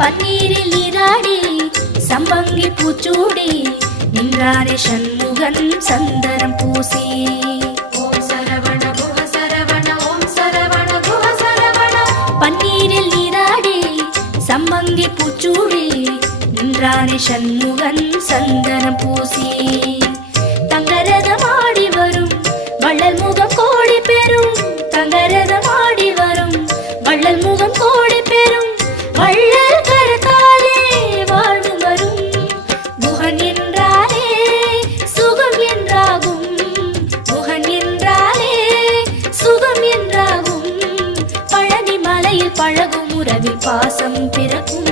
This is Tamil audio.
பன்னீரில் நீராடி சம்பங்கி பூச்சூடி நின்றாரே சண்முகன் சந்தனம் பூசி. ஓம் சரவண குஹ சரவண ஓம் சரவண குஹ சரவண. பன்னீரில் நீராடி சம்பங்கி பூச்சூடி நின்றாரே சண்முகன் சந்தனம் பூசி. தங்கரதமாடி வரும் வள்ளல் முகம் கோடி பெறும். தங்கரதமாடி வரும் வள்ளல் முகம் கோடி பெறும். வள்ளல் கரத்தாலே வாழ்வு வரும். குஹன் என்றாலே சுகம் என்றாகும். குஹன் என்றாலே சுகம் என்றாகும். பழனி மலையில் பழகும் உறவில் பாசம் பிறக்கும்.